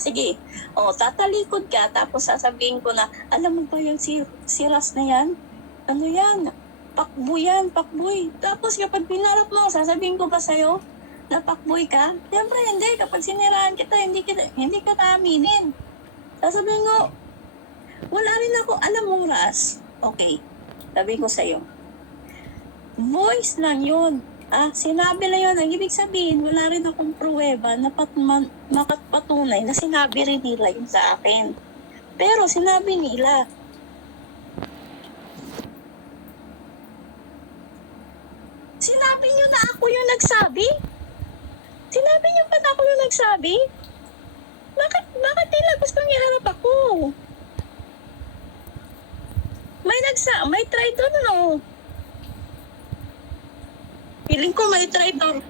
sige. O, tatalikod ka, tapos sasabihin ko na, alam mo ba yung si Ras na yan? Ano yan? Pakboy yan, pakboy. Tapos kapag pinarap mo, sasabihin ko ba sa'yo na pakboy ka? Siyempre hindi. Kapag siniraan kita, hindi ka naaminin. Sasabihin ko, wala rin ako, alam mo Ras. Okay, sabihin ko sa'yo. Voice lang yun. Sinabi lang yun. Ang ibig sabihin, wala rin akong pruweba na makatpatunay na sinabi rin nila yun sa akin. Pero sinabi nila. Sinabi nyo na ako yung nagsabi? Sinabi nyo pa na ako yung nagsabi? Bakit nila gustong iharap ako? May try doon, no? Feeling ko may traitor.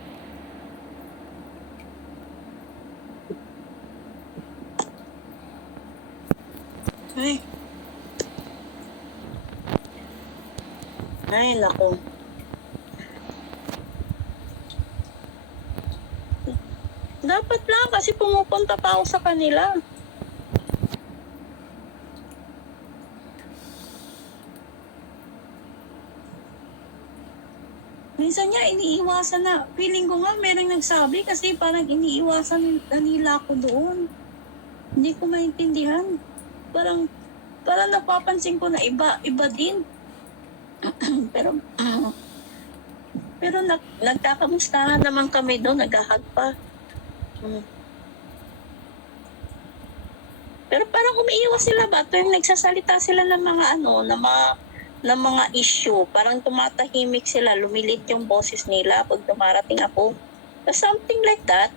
Ay, naku. Dapat lang kasi pumupunta pa ako sa kanila. Minsan niya iniiwasan na. Feeling ko nga merong nagsabi kasi parang iniiwasan na nila ako doon. Hindi ko maintindihan. Parang napapansin ko na iba din. pero nagkakamustahan naman kami doon, naghahag pa. Pero parang umiiwas sila ba? Tuwing nagsasalita sila ng mga ng mga issue, parang tumatahimik sila, lumilit yung boses nila pag dumarating ako. Something like that.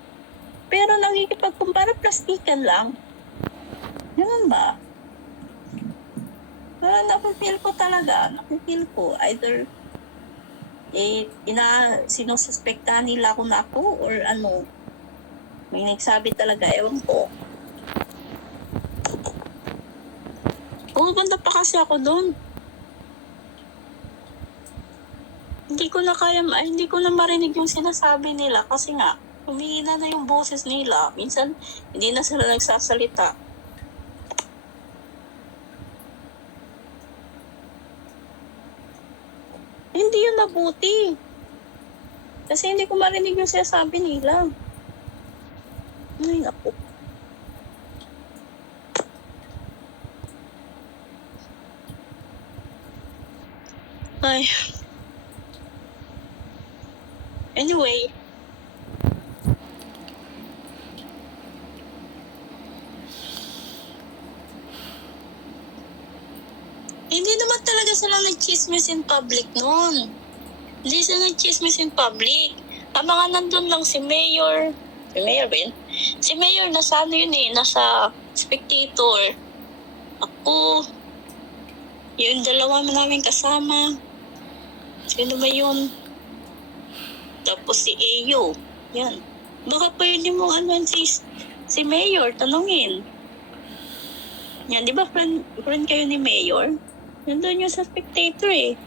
Pero nakikipagkumpara, plastikan lang. Ganun ba? Parang napipil ko talaga. Either sinususpektahan nila ako na ako or ano. May nagsabi talaga, ewan ko. Pumunta pa kasi ako doon. Hindi ko na marinig yung sinasabi nila kasi nga, humihina na yung boses nila. Minsan, hindi na sila nagsasalita. Hindi yun mabuti. Kasi hindi ko marinig yung sinasabi nila. Ay, naku. Ay. Anyway. Hindi naman talaga sila nag-chismis in public noon. Hindi sila nag-chismis in public. Ang mga nandun lang si Mayor. Si Mayor ba yun? Si Mayor nasa ano yun eh, nasa spectator. Ako. Yung dalawa namin kasama. Sino ba yun? Tapos si Eyo. Yan. Baka pwede mo si Mayor, tanungin. Yan, di ba friend kayo ni Mayor? Nandun yung sa spectator eh.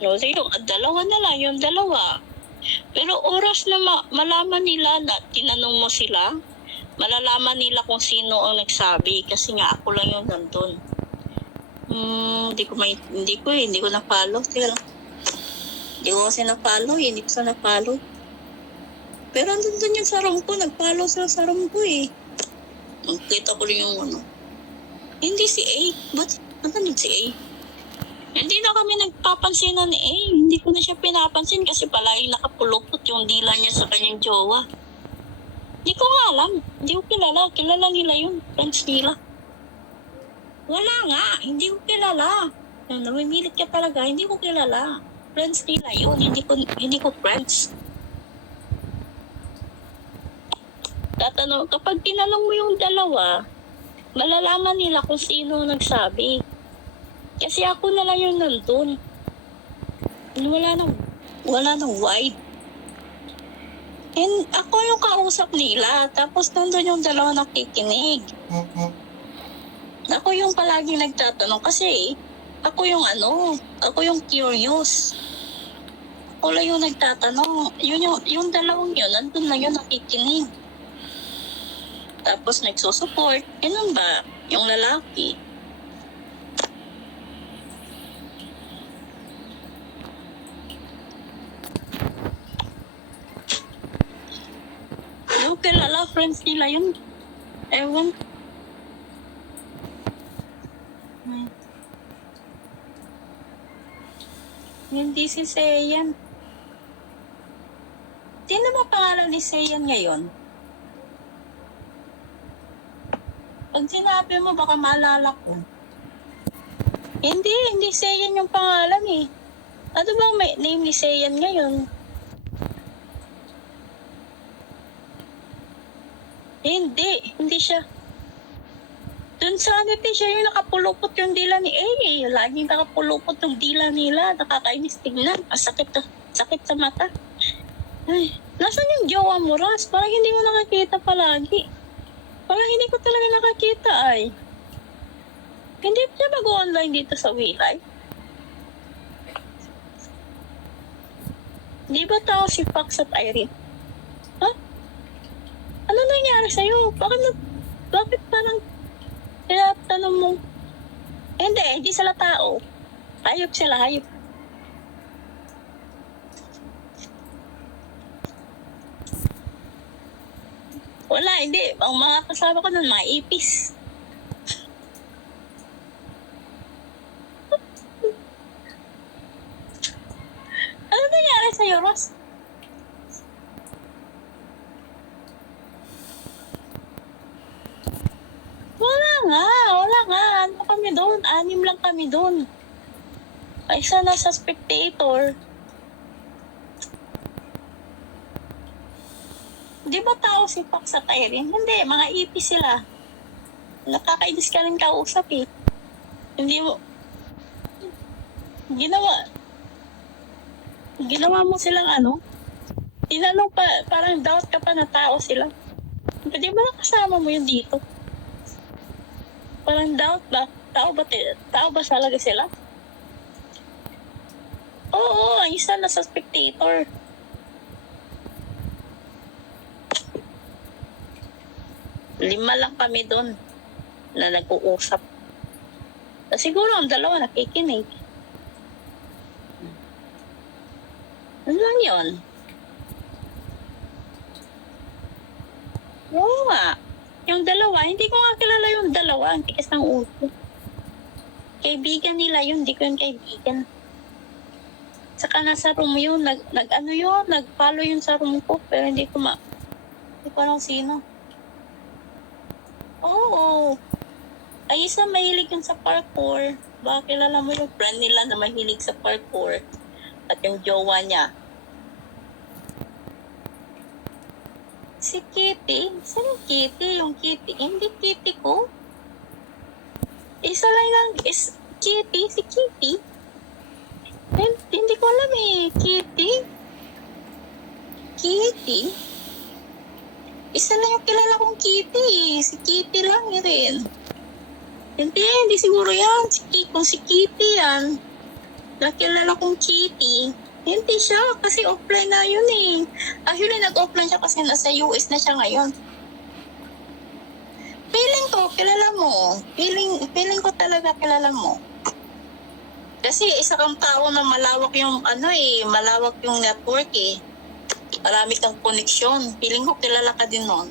No, so yung dalawa na lang, yung dalawa. Pero oras na malaman nila na tinanong mo sila, malalaman nila kung sino ang nagsabi kasi nga ako lang yung nandun. Hindi ko na-follow. Hindi ko kasi na-follow, hindi ko na-follow. Pero andun yung sa room ko, nag-follow sila sa room ko eh. Nakita ko rin yung ano. Hindi si A. Ba't nandun si A? Hindi na kami nagpapansinan ni A. Hindi ko na siya pinapansin kasi palaging nakapulupot yung dila niya sa kanyang jowa. Hindi ko nga alam. Hindi ko kilala. Kilala nila yun. Friends nila. Wala nga. Hindi ko kilala. Namimilit ka talaga. Hindi ko kilala. Friends nila yun. Hindi ko friends. Kapag tinanong mo yung dalawa, malalaman nila kung sino nagsabi. Kasi ako na lang yung nandun. Wala nang wide. And ako yung kausap nila. Tapos nandun yung dalawa nakikinig. Ako yung palagi nagtatanong kasi ako yung ako yung curious. Ako lang yung nagtatanong. Yung dalawang yun, nandun na yun nakikinig. Tapos nagsusupport. Ganun ba? Yung lalaki. Yung kilala, friends nila yun. Ewan. Hindi si Seiyan. Sino ba pangalan ni Seiyan ngayon? Pag sinabi mo, baka maalala ko. Hindi Seiyan yung pangalan eh. Ano bang may name ni Seiyan ngayon? Hindi siya. Dun sa siya yung nakapulupot yung dila ni A. Laging nakapulupot yung dila nila. Nakakainis tignan. Sakit sa mata. Ay, nasan yung jowa mo, Ras? Parang hindi mo nakakita palagi. Parang hindi ko talaga nakakita ay. Hindi siya mag-online dito sa Wilay? Di ba tao si Fox at Irene? Ha? Ano nangyari sa'yo? Bakit parang tinatanong mo? Hindi sila tao. Hayop sila, hayop. Wala, hindi. Ang mga kasama ko nun, mga ipis. Ano nangyari sa'yo, Ross? Wala nga. Ano kami doon? 6 lang kami doon. Ay, isa nasa spectator. Di ba tao si Fox at Irene? Hindi, mga ipis sila. Nakakainis ka rin kausap eh. Hindi mo... Ginawa mo silang tinanong pa, parang doubt ka pa na tao sila. Di ba nakasama mo yun dito? Parang doubt ba? Tao ba talaga sila? Oo, ang isa na sa spectator. Lima lang kami doon na nag-uusap. Siguro ang dalawa nakikinig. Ano lang yun? Oo nga. Yung dalawa, hindi ko nga kilala yung dalawa. Ang tikas ng ulo. Kaibigan nila yun, hindi ko yung kaibigan. Saka nasa room yun, nag-follow yun sa room ko, pero hindi ko alam sino. Oo. Ay, isa mahilig yun sa parkour. Baka kilala mo yung friend nila na mahilig sa parkour. At yung jowa niya. Si Kitty? Saan yung Kitty? Yung Kitty? Hindi Kitty ko. Isa lang is Kitty? Si Kitty? Hindi ko alam eh. Kitty? Kitty? Isa lang yung kilala kong Kitty eh. Si Kitty lang rin. Hindi siguro yan. Kung si Kitty yan, nakilala kong Kitty. Hindi siya, kasi offline na yun eh. Actually, nag-offline siya kasi nasa US na siya ngayon. Feeling ko, kilala mo. Feeling ko talaga kilala mo. Kasi isa kang tao na malawak yung malawak yung network eh. Marami kang koneksyon. Feeling ko kilala ka din nun.